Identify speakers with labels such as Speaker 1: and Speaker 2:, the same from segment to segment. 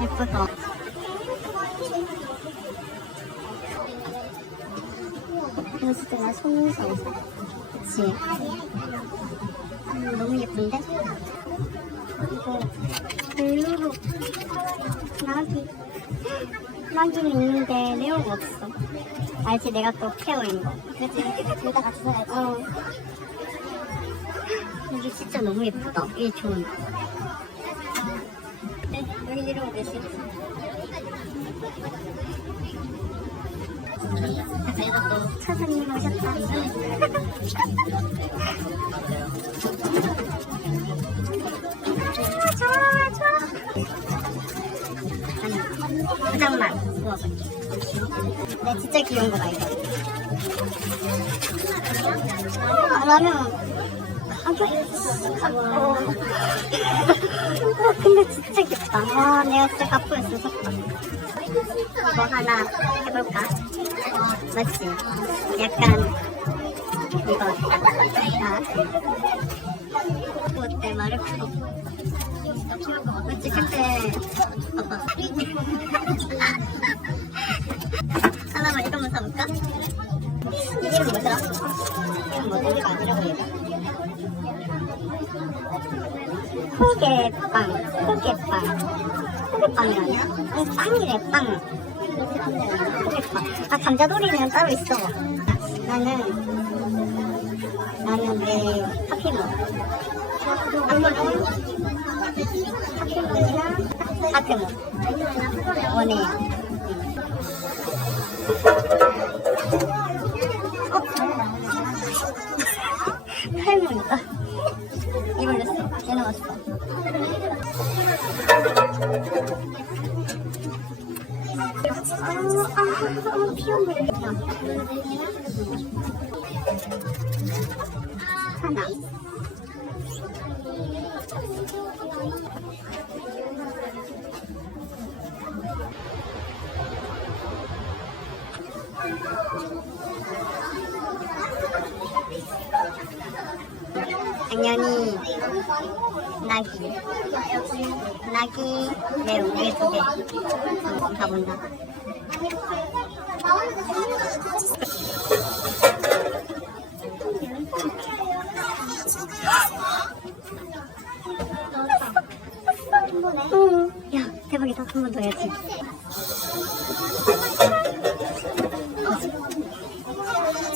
Speaker 1: 예쁘다. 이거 진짜 나 속눈썹. 그치? 음, 너무 예쁜데? 이거 블루로 낙이 낙이는 있는데 레오가 없어. 알지? 내가 또 케어인 거. 그치? 둘 다 같이 살아야지. 어. 이게 진짜 너무 예쁘다. 이게 좋은 거. 네, 여기 내려오 계시. 차장님 오셨다. 좋아, 좋아. 아니, 구워볼게. 네, 진짜 귀여운 거다, 이거. 아, 라면. 어. 어, 근데 진짜 귀엽다. 와, 내가 진짜 갖고 있었다. 이거 하나 해볼까? 어, 맞지? 약간, 이거. 아. 어때, 마르코? 그치, 근데, 봐봐. 하나만 이거만 사볼까? 이름 뭐더라? 이름 뭐더라? 아니라고 얘기해. 호개빵, 호개빵. 호개빵이라냐? 응, 빵이래, 빵. 호개빵. 아, 감자돌이는 따로 있어. 나는, 나는 내 커피먹. 커피먹이랑 하트먹. 원해요. 당연히 낙이 낙이 내 우리 두개 가본다 야 대박이다. 한 번 더 해야지.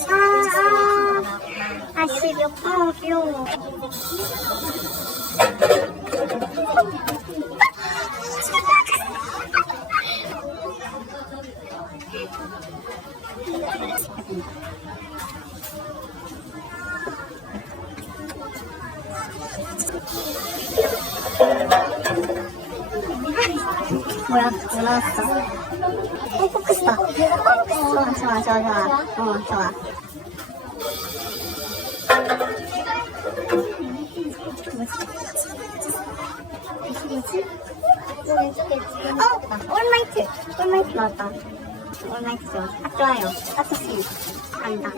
Speaker 1: 아 아. 아씨 몇번 귀여 뭐야? 뭐 나왔어? 어, 포크스다. 좋아, 좋아, 좋아, 좋아. 어, 좋아. 어, 올마이트. 올마이트 나왔다. 올마이트 좋아. 딱 좋아요. 따뜻히 간다.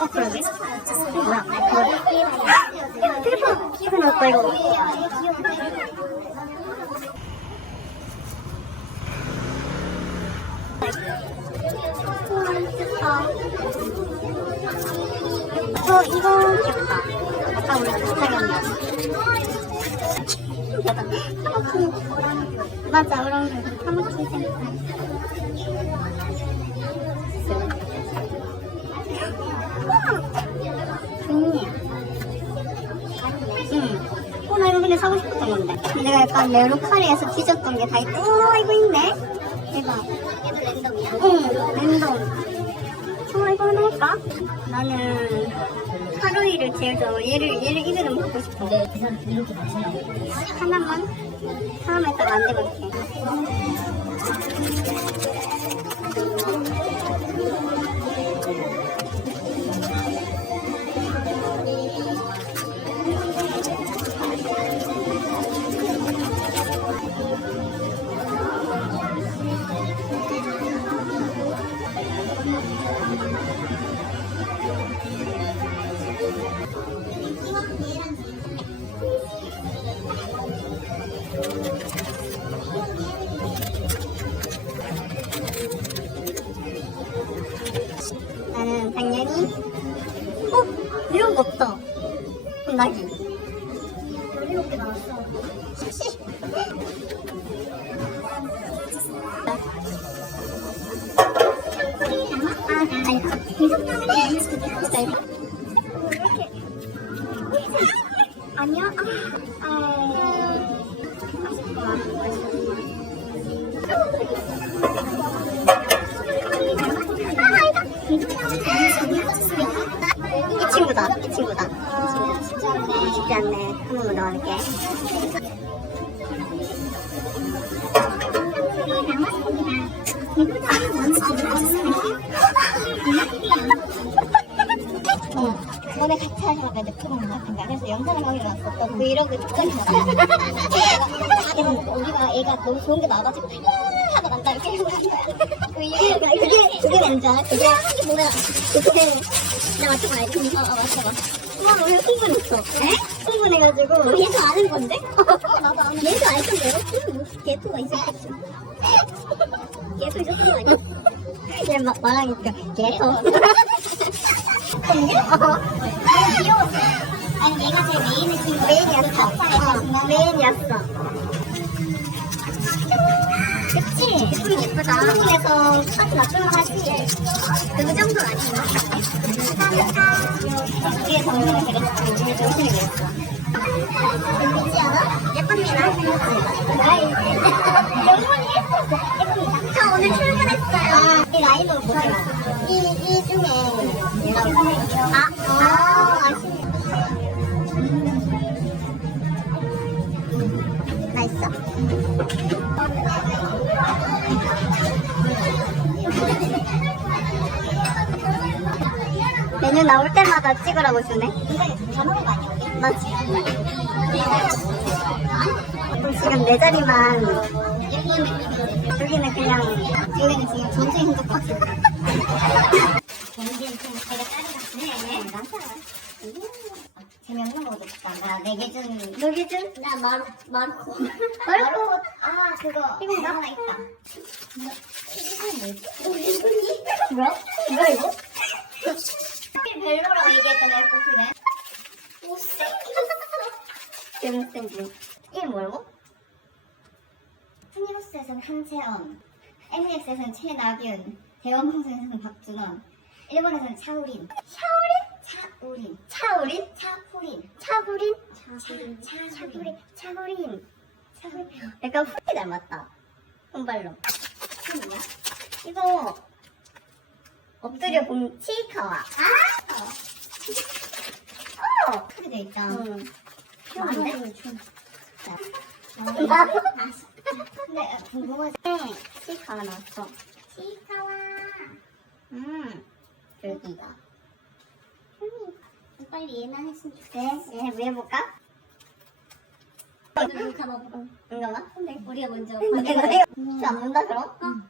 Speaker 1: 어, 그러게. 이거 나왔다, 이거. 저 이거 귀엽다. 아까 우리 비슷하게 카마키 맞아, 오랑캐 카마키 생각. 응. 어, 근데 사고 싶었던 건데. 내가 약간 레로카리에서 뒤졌던 게 다 있다. 오, 이거 있네. 대박. 얘도 랜덤이야? 응. 랜덤. 좋아, 이거 하나 할까? 나는 하루 일을 제일 좋아. 얘를, 얘를 이대로 먹고 싶어.
Speaker 2: 사람 이렇게?
Speaker 1: 하나만? 하나만 이따가 안 돼볼게. 나는 계속. 진짜 이거. 아니야? 아, 아, 이 친구다, 이 친구다. 쉽지 않네. 한 번만 넣어볼게. 같이 하자마자 냅두는 것 같은가. 그래서 영상을 왔었던 그 브이로그 특전이잖아. 그래서 우리가 애가 너무 좋은 게 나와가지고 야 하고 난다 이렇게 거야. 그게 그게 뭔지 알아? 그게 이게 뭐야? 그게 나 맞춰봐 알지? 어, 어 맞춰봐. 와 오늘 흥분했어. 에? 흥분해가지고 얘도 아는 건데? 나도 아는. 얘도 알 건데? 응, 개토가 있었겠지. 개토 있었던 거 아니야? 얘 마, 말하니까
Speaker 2: 귀여웠어. 아니 얘가 제일 메인의 친구.
Speaker 1: 메인이었어. 어, 메인이었어. 그치? 예쁘긴 예쁘다. 한국에서 맞추는 거 하지. 그 정도 아니야. 감사합니다. 이게 정신이 되겠어. 정신이 되겠어.
Speaker 2: 재밌지 않아?
Speaker 1: 예쁩니다. 예뻤어. 예쁩니다. 저 오늘 출근했어요. 아, 이 라인으로 보세요. 이, 이 중에. 아, 아, 아쉽네. 맛있어? 메뉴 나올 때마다 찍으라고 주네.
Speaker 2: 우리?
Speaker 1: 맞지? 지금 내 자리만 여기는 그냥 여기는 지금 전체 행적 박스
Speaker 2: 연기는 좀 제가 짜리 같네. 재미없는 거 먹을까? 나내 기준.
Speaker 1: 너 기준?
Speaker 2: 나 마르 마르코.
Speaker 1: 마르코.
Speaker 2: 아 그거.
Speaker 1: 이건가?
Speaker 2: 하나 있다.
Speaker 1: 뭐야? 뭐야 이거?
Speaker 2: 별로라고 얘기했던 애 코피네.
Speaker 1: 개못생김 이게 뭐라고?
Speaker 2: 투니버스에서는 한채원, MX에서는 최나균, 대원방송에서는 박준원, 일본에서는 차우린. 차우린? 차우린.
Speaker 1: 차우린?
Speaker 2: 차후린.
Speaker 1: 차구린?
Speaker 2: 차후린.
Speaker 1: 차구린 차구린
Speaker 2: 차후린.
Speaker 1: 약간 후리 닮았다 손발로
Speaker 2: 그게 뭐야?
Speaker 1: 이거 엎드려 본 치이카와
Speaker 2: 아!
Speaker 1: 어!
Speaker 2: 크게 돼 있다.
Speaker 1: 응.
Speaker 2: 많은데?
Speaker 1: 나도?
Speaker 2: 아, 근데 궁금하지?
Speaker 1: 치이카가 나왔어
Speaker 2: 치카와.
Speaker 1: 음 여기가
Speaker 2: 빨리 얘만 했으면 좋겠어.
Speaker 1: 네, 얘 해볼까?
Speaker 2: 이거 다 먹어.
Speaker 1: 잠깐만
Speaker 2: 근데 우리가 먼저.
Speaker 1: 내가 내가 안 본다 그럼?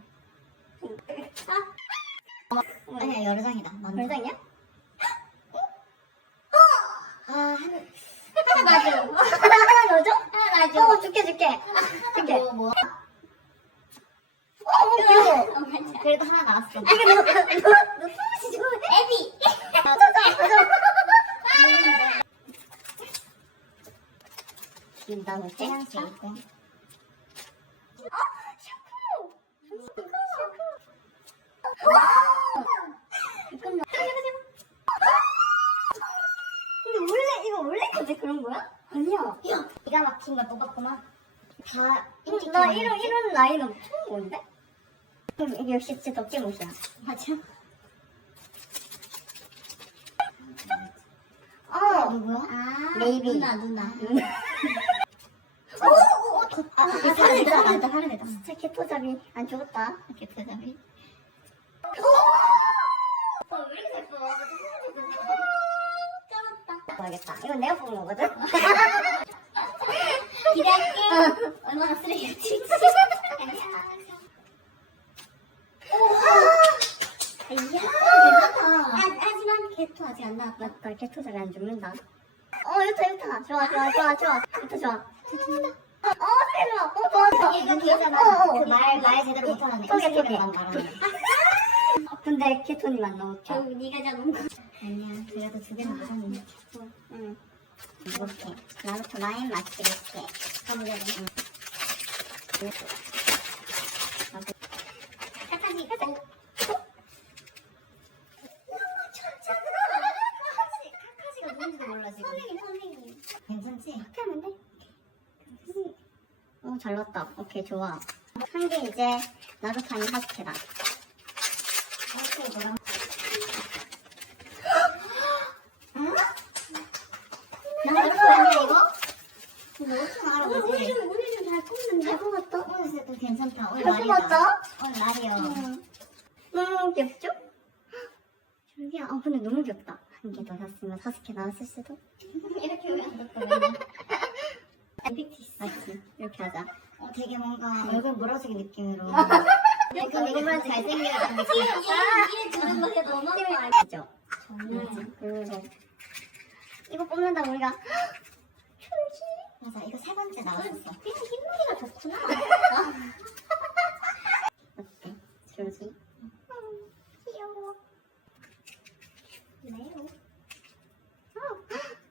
Speaker 2: 아니야 여러 장이다.
Speaker 1: 별장이야?
Speaker 2: 아 한.
Speaker 1: 하나 놔줘 하나 넣어줘?
Speaker 2: 하나 놔줘.
Speaker 1: 어 줄게 줄게
Speaker 2: 뭐 뭐?
Speaker 1: 어
Speaker 2: 어, 괜찮아. 그래도 하나 나왔어.
Speaker 1: 아 이거 너너너 숨을 쉬고
Speaker 2: 애비.
Speaker 1: 맞아 맞아
Speaker 2: 나 뭐, 쨍한씨 있고.
Speaker 1: 아 샤프 잠깐만 근데 원래 이거 원래 근데 그런 거야? 아니야
Speaker 2: 야, 기가 막힌 거 똑같구만. 다
Speaker 1: 응, 나 이런 이런 라인업 처음 보는데? 그럼 이게 역시 진짜 덕질 못이야.
Speaker 2: 맞아.
Speaker 1: 어!
Speaker 2: 누구야? 아,
Speaker 1: 메이비.
Speaker 2: 누나, 누나.
Speaker 1: 오! 오! 오! 더, 아,
Speaker 2: 이거
Speaker 1: 사람
Speaker 2: 사람
Speaker 1: 되다.
Speaker 2: 되다, 사람 되다.
Speaker 1: 진짜 개토잡이. 안 죽었다.
Speaker 2: 이렇게 표정이.
Speaker 1: 어, 왜 이렇게 예뻐? 까맣다. 알겠다. 이건 내가 뽑은 거거든?
Speaker 2: 기대할게. 얼마나 쓰레기였지?
Speaker 1: 이야.
Speaker 2: 괜찮다. 하지만 개토 아직 안 나왔다.
Speaker 1: 맞다. 개토잡이 안 죽는다. 어, 좋다, 좋다. 좋아, 좋아, 좋아, 좋아. 좋다, 좋아. 어, 되게 좋아. 어, 좋아, 좋아. 어, 어.
Speaker 2: 그 말, 말 제대로 못하는 애.
Speaker 1: 어, 근데 개토님 안 나왔다.
Speaker 2: 결국 네가 잡은 거. 아니야, 그래도 두 개는 못하는
Speaker 1: 응. 이렇게. 나루토 라인 맛있게 이렇게.
Speaker 2: 누군지도 몰라 지금. 선생님, 선생님. 괜찮지?
Speaker 1: 이렇게 하면 돼. 어, 잘 났다. 오케이, 좋아. 한 개 이제 아닌 하스케다.
Speaker 2: 오케이, 뭐랑.
Speaker 1: 나루토 아니야, 이거?
Speaker 2: 너 어떻게 알아?
Speaker 1: 오늘
Speaker 2: 오늘
Speaker 1: 좀, 오늘 좀 잘 뽑는데? 잘 뽑았다.
Speaker 2: 오늘 진짜 또 괜찮다. 오늘
Speaker 1: 잘
Speaker 2: 날이다.
Speaker 1: 뽑았다.
Speaker 2: 오늘 날이요.
Speaker 1: 너무 귀엽죠? 저기야, 아, 근데 너무 귀엽다. 한개더 샀으면 사스케 나왔을 수도?
Speaker 2: 이렇게 오면 안 됐다. 빅티스.
Speaker 1: 맞지? 이렇게 하자.
Speaker 2: 어, 되게 뭔가 얼굴 물어주기 느낌으로.
Speaker 1: 약간
Speaker 2: 약간
Speaker 1: 이거
Speaker 2: 이거 잘생겨야 되는 얘 주는 거에 너무? 정말.
Speaker 1: 그리고 이거 뽑는다, 우리가.
Speaker 2: 맞아, 이거 세 번째 나왔었어.
Speaker 1: 그냥 흰머리가 좋구나. 어때? 조지? 귀여워.
Speaker 2: 네요.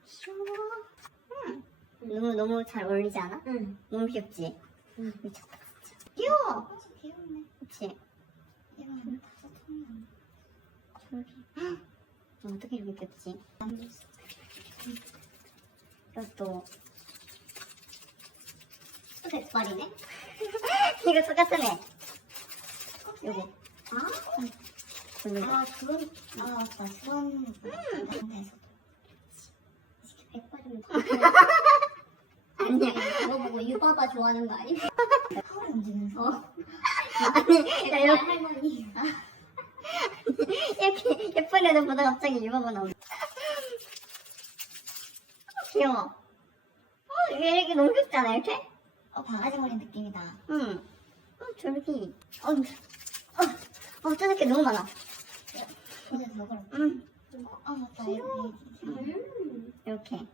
Speaker 1: 귀여워. 응. 너무, 너무 잘 어울리지 않아?
Speaker 2: 응.
Speaker 1: 너무 귀엽지?
Speaker 2: 응.
Speaker 1: 미쳤다, 진짜. 귀여워!
Speaker 2: 어, 저 귀엽네.
Speaker 1: 그치?
Speaker 2: 이거는 다섯 통이야.
Speaker 1: 저기. 헉! 어떻게 이렇게 귀엽지? 이것도.
Speaker 2: 또 백발이네?
Speaker 1: 이거 똑같은 애. 요거.
Speaker 2: 아,
Speaker 1: 블루.
Speaker 2: 아, 그건, 아, 맞다. 그건, 데서 백발이면
Speaker 1: 아니야.
Speaker 2: 그거 보고 유바바 좋아하는 거 아니야? 파워를 움직이면서. 어.
Speaker 1: 아니, 나 이렇게,
Speaker 2: 할머니.
Speaker 1: 이렇게 예쁜 애들 보다 갑자기 유머가 나오네. 귀여워. 어, 이렇게 너무 귀엽지 않아, 이렇게?
Speaker 2: 어, 바가지 머리 느낌이다.
Speaker 1: 응. 어, 저렇게. 어, 어, 어, 저렇게 너무 많아.
Speaker 2: 근데 저걸,
Speaker 1: 응.
Speaker 2: 아, 맞다. 귀여워.
Speaker 1: 음. 이렇게.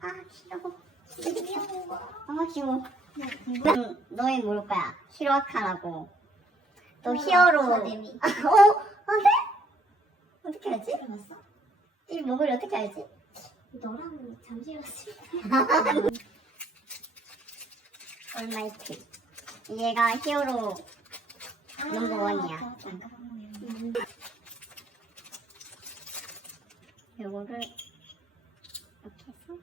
Speaker 1: 아, 귀여워.
Speaker 2: 귀여워.
Speaker 1: 아, 귀여워.
Speaker 2: 네,
Speaker 1: 응, 너희 모를 거야. 히로아카라고. 또 히어로.
Speaker 2: 아,
Speaker 1: 어? 아, 해? 어떻게 알지? 이 목을 어떻게 알지?
Speaker 2: 너랑 갔을 때.
Speaker 1: 올마이트. 얘가 히어로 넘버 원이야.
Speaker 2: 맞다. 아까 방금
Speaker 1: 음. 요거를 이렇게 해서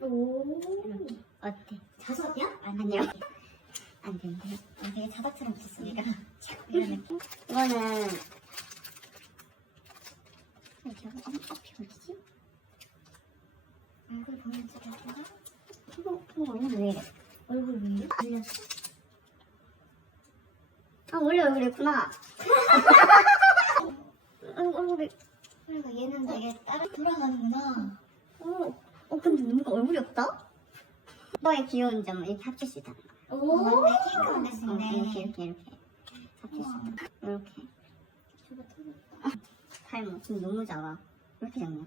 Speaker 2: 오.
Speaker 1: 이렇게 어때?
Speaker 2: 자석이야?
Speaker 1: 아니요. 안 된대.
Speaker 2: 아, 되게 자석처럼 내가.
Speaker 1: 이런 느낌? 이거는 이렇게 하고 어, 앞이 어디지?
Speaker 2: 얼굴 보면 같은가?
Speaker 1: 이거 이거 왜 이래?
Speaker 2: 얼굴 보이냐? 알렸어.
Speaker 1: 아 원래 얼굴이 있구나. 어, 얼굴이
Speaker 2: 그러니까 얘는 되게 따라 돌아가는구나.
Speaker 1: 어, 어 근데 뭔가 얼굴이 없다? 너의 귀여운 점을 이렇게 합칠 수 있다.
Speaker 2: 오, 맞네. 케이크 만들 수
Speaker 1: 어, 이렇게
Speaker 2: 있네.
Speaker 1: 이렇게 이렇게 합칠 수 있다. 이렇게
Speaker 2: 저거 터졌다.
Speaker 1: 탈모 지금 너무 작아. 왜 이렇게 작냐?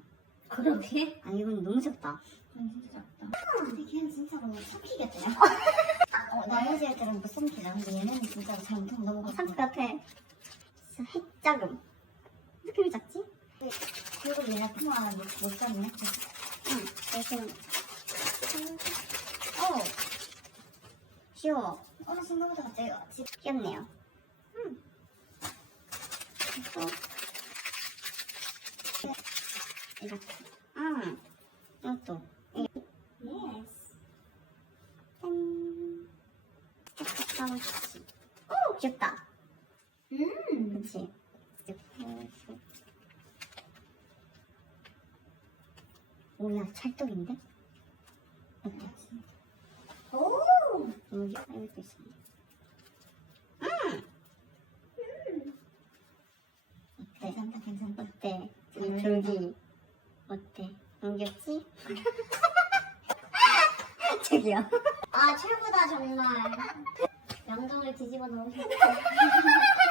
Speaker 2: 그러게?
Speaker 1: 아 이건 너무 작다.
Speaker 2: 음, 진짜 작다. 근데 걔는 진짜로 삼키겠다. 어, 나머지 애들은 못 삼키잖아. 근데 얘는 진짜로 잘못하면 넘어가.
Speaker 1: 삼 같아. 진짜 핵작음. 어떻게 이렇게 작지?
Speaker 2: 그리고 얘네 통화 못, 못 잡네.
Speaker 1: 응. 대신
Speaker 2: 어,
Speaker 1: 귀여워.
Speaker 2: 어느 순간부터 갑자기 집
Speaker 1: 귀엽네요. 응. 그래서 이렇게. 응. 이것도. 이게
Speaker 2: 예스.
Speaker 1: 짠. 깨끗하고 좋지. 오 귀엽다.
Speaker 2: 음.
Speaker 1: 그치? 오야 찰떡인데? 어때?
Speaker 2: 오.
Speaker 1: 여기 이것도 있어. 어때?
Speaker 2: 괜찮다 괜찮다.
Speaker 1: 어때?
Speaker 2: 이잘
Speaker 1: 줄기 어때? 안 귀엽지? 저기요.
Speaker 2: 아 최고다 정말. 영동을 뒤집어 놓으셨다.